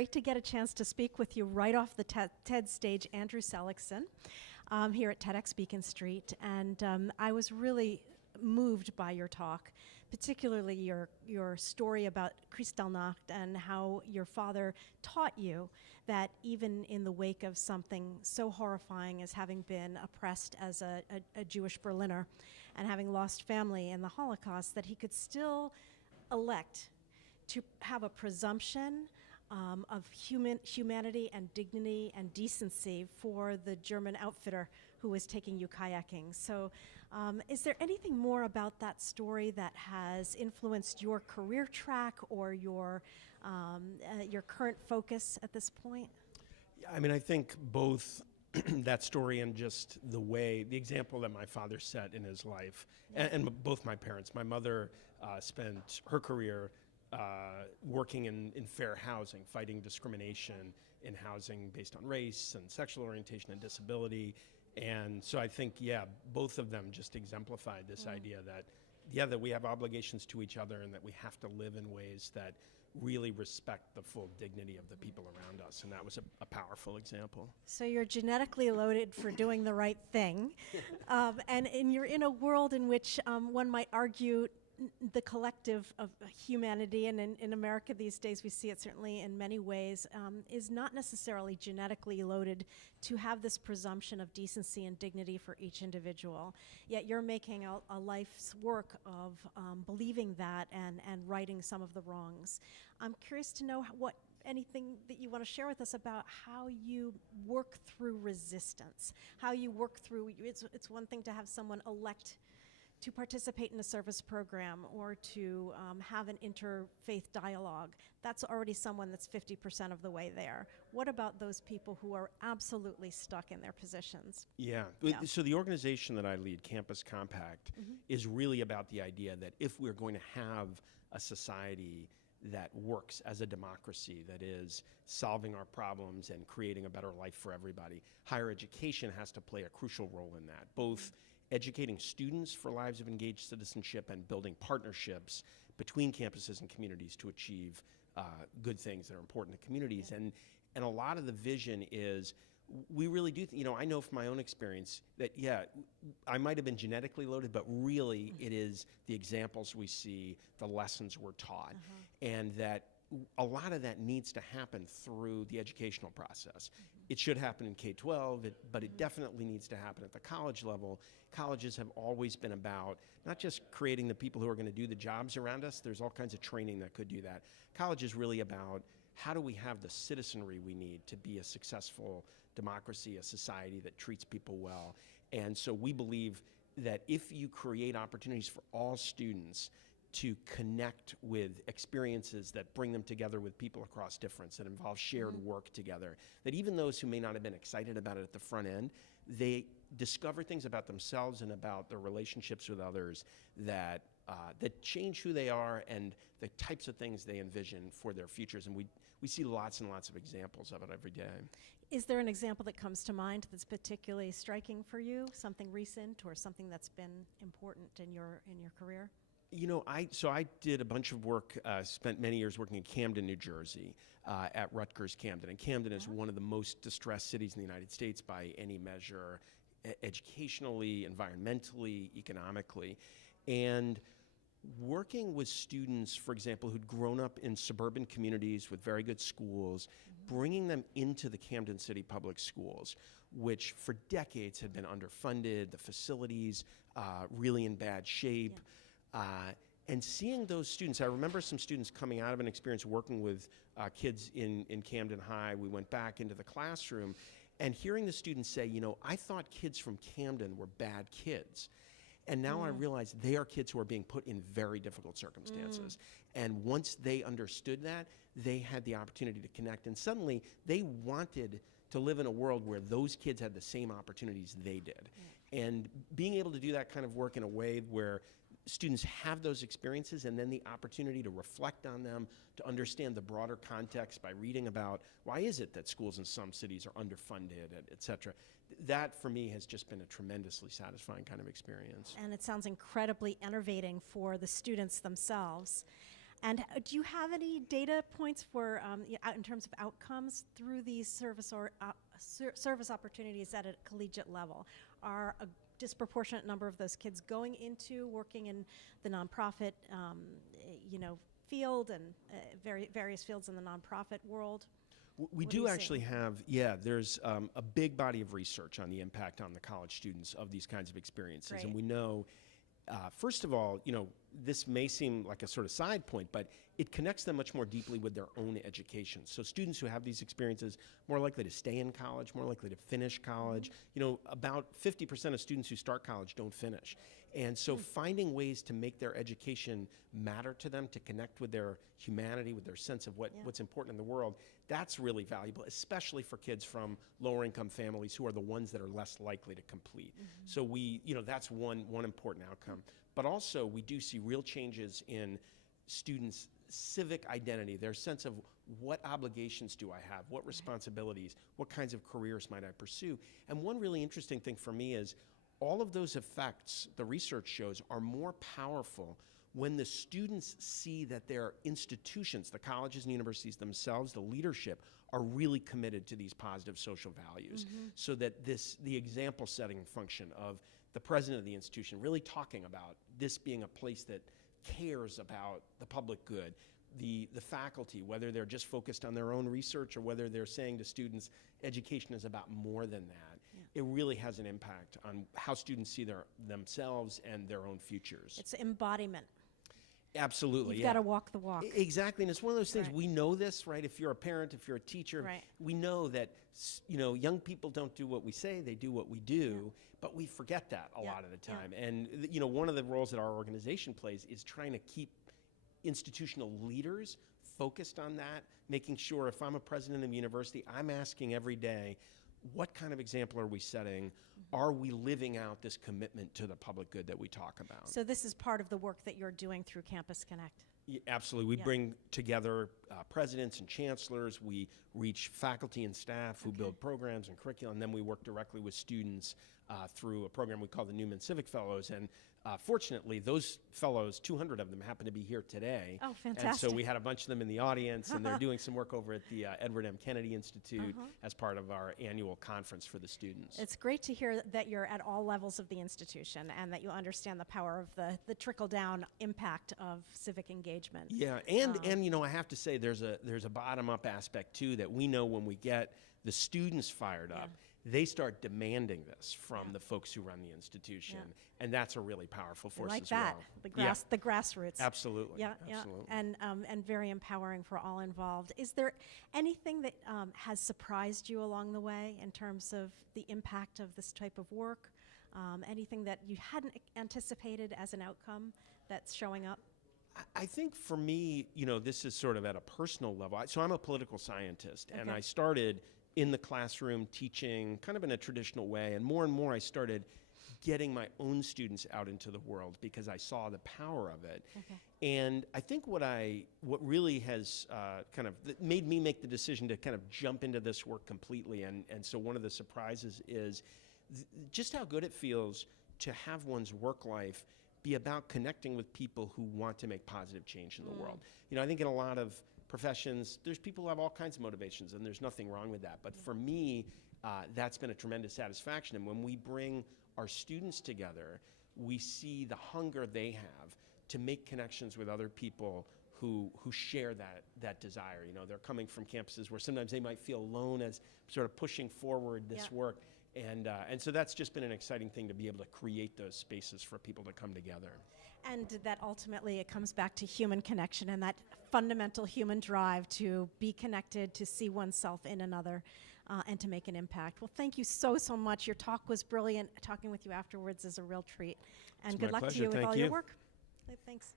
great to get a chance to speak with you right off the TED stage, Andrew Seligsohn, here at TEDxBeaconStreet. And I was really moved by your talk, particularly your story about Kristallnacht and how your father taught you that even in the wake of something so horrifying as having been oppressed as a Jewish Berliner and having lost family in the Holocaust, that he could still elect to have a presumption of humanity and dignity and decency for the German outfitter who was taking you kayaking. So is there anything more about that story that has influenced your career track or your current focus at this point? I mean, I think both that story and just the example that my father set in his life, and both my parents. My mother spent her career working in fair housing, fighting discrimination in housing based on race and sexual orientation and disability. And so I think, both of them just exemplified this idea that we have obligations to each other and that we have to live in ways that really respect the full dignity of the people around us. And that was a powerful example. So you're genetically loaded for doing the right thing. And you're in a world in which one might argue the collective of humanity, and in America these days we see it certainly in many ways, is not necessarily genetically loaded to have this presumption of decency and dignity for each individual. Yet you're making a life's work of believing that and righting some of the wrongs. I'm curious to know anything that you want to share with us about how you work through resistance, how you work through, it's one thing to have someone elect to participate in a service program or to have an interfaith dialogue. That's already someone that's 50% of the way there. What about those people who are absolutely stuck in their positions? Yeah. So the organization that I lead, Campus Compact, is really about the idea that if we're going to have a society that works as a democracy, that is solving our problems and creating a better life for everybody, higher education has to play a crucial role in that, both educating students for lives of engaged citizenship and building partnerships between campuses and communities to achieve good things that are important to communities. And a lot of the vision is we really do, I know from my own experience that, I might have been genetically loaded, but really it is the examples we see, the lessons we're taught, and that a lot of that needs to happen through the educational process. It should happen in K-12, but it definitely needs to happen at the college level. Colleges have always been about not just creating the people who are going to do the jobs around us. There's all kinds of training that could do that. College is really about how do we have the citizenry we need to be a successful democracy, a society that treats people well. And so we believe that if you create opportunities for all students to connect with experiences that bring them together with people across difference, that involve shared work together, that even those who may not have been excited about it at the front end, they discover things about themselves and about their relationships with others that change who they are and the types of things they envision for their futures. And we see lots and lots of examples of it every day. Is there an example that comes to mind that's particularly striking for you, something recent or something that's been important in your career? I did a bunch of work, spent many years working in Camden, New Jersey, at Rutgers Camden. And Camden is one of the most distressed cities in the United States by any measure, educationally, environmentally, economically. And working with students, for example, who'd grown up in suburban communities with very good schools, bringing them into the Camden City Public Schools, which for decades had been underfunded, the facilities really in bad shape. And seeing those students, I remember some students coming out of an experience working with kids in Camden High. We went back into the classroom and hearing the students say, I thought kids from Camden were bad kids. And now I realize they are kids who are being put in very difficult circumstances. And once they understood that, they had the opportunity to connect. And suddenly they wanted to live in a world where those kids had the same opportunities they did. And being able to do that kind of work in a way where students have those experiences and then the opportunity to reflect on them, to understand the broader context by reading about why is it that schools in some cities are underfunded, et cetera. That, for me, has just been a tremendously satisfying kind of experience. And it sounds incredibly enervating for the students themselves. And do you have any data points for, in terms of outcomes through these service opportunities at a collegiate level? Are a disproportionate number of those kids going into working in the nonprofit, field and various fields in the nonprofit world? We do actually have, there's a big body of research on the impact on the college students of these kinds of experiences. Great. And we know, first of all, this may seem like a sort of side point, but it connects them much more deeply with their own education. So students who have these experiences more likely to stay in college, more likely to finish college. About 50% of students who start college don't finish. And so finding ways to make their education matter to them, to connect with their humanity, with their sense of what's important in the world, that's really valuable, especially for kids from lower income families who are the ones that are less likely to complete. So that's one important outcome. But also we do see real changes in students' civic identity, their sense of what obligations do I have, what responsibilities, what kinds of careers might I pursue. And one really interesting thing for me is all of those effects, the research shows, are more powerful when the students see that their institutions, the colleges and universities themselves, the leadership, are really committed to these positive social values. So that the example setting function of the president of the institution really talking about this being a place that cares about the public good, the faculty, whether they're just focused on their own research or whether they're saying to students, education is about more than that. It really has an impact on how students see themselves and their own futures. It's embodiment. Absolutely, You've got to walk the walk. Exactly, and it's one of those things, Right. we know this, right? If you're a parent, if you're a teacher, Right. we know that, young people don't do what we say, they do what we do, but we forget that a lot of the time. And, one of the roles that our organization plays is trying to keep institutional leaders focused on that, making sure if I'm a president of a university, I'm asking every day, what kind of example are we setting? Are we living out this commitment to the public good that we talk about? So this is part of the work that you're doing through Campus Connect. Absolutely. We bring together presidents and chancellors. We reach faculty and staff who build programs and curriculum. And then we work directly with students through a program we call the Newman Civic Fellows. And fortunately, those fellows, 200 of them, happen to be here today. Oh, fantastic. And so we had a bunch of them in the audience, and they're doing some work over at the Edward M. Kennedy Institute as part of our annual conference for the students. It's great to hear that you're at all levels of the institution and that you understand the power of the trickle-down impact of civic engagement. Yeah, and I have to say there's a bottom-up aspect too that we know when we get the students fired up, they start demanding this from the folks who run the institution, and that's a really powerful force like as that, well. the grassroots. Absolutely. Absolutely. And very empowering for all involved. Is there anything that has surprised you along the way in terms of the impact of this type of work? Anything that you hadn't anticipated as an outcome that's showing up? I think for me, this is sort of at a personal level. So I'm a political scientist, and I started in the classroom teaching kind of in a traditional way, and more I started getting my own students out into the world because I saw the power of it. And I think what really has kind of made me make the decision to kind of jump into this work completely, and so one of the surprises is just how good it feels to have one's work life be about connecting with people who want to make positive change in the world. I think in a lot of professions, there's people who have all kinds of motivations, and there's nothing wrong with that. But for me, that's been a tremendous satisfaction. And when we bring our students together, we see the hunger they have to make connections with other people who share that desire. They're coming from campuses where sometimes they might feel alone as sort of pushing forward this work. And so that's just been an exciting thing to be able to create those spaces for people to come together. And that ultimately it comes back to human connection and that fundamental human drive to be connected, to see oneself in another, and to make an impact. Well, thank you so much. Your talk was brilliant. Talking with you afterwards is a real treat. And It's good my luck to pleasure. you with Thank all you. your work. Thanks.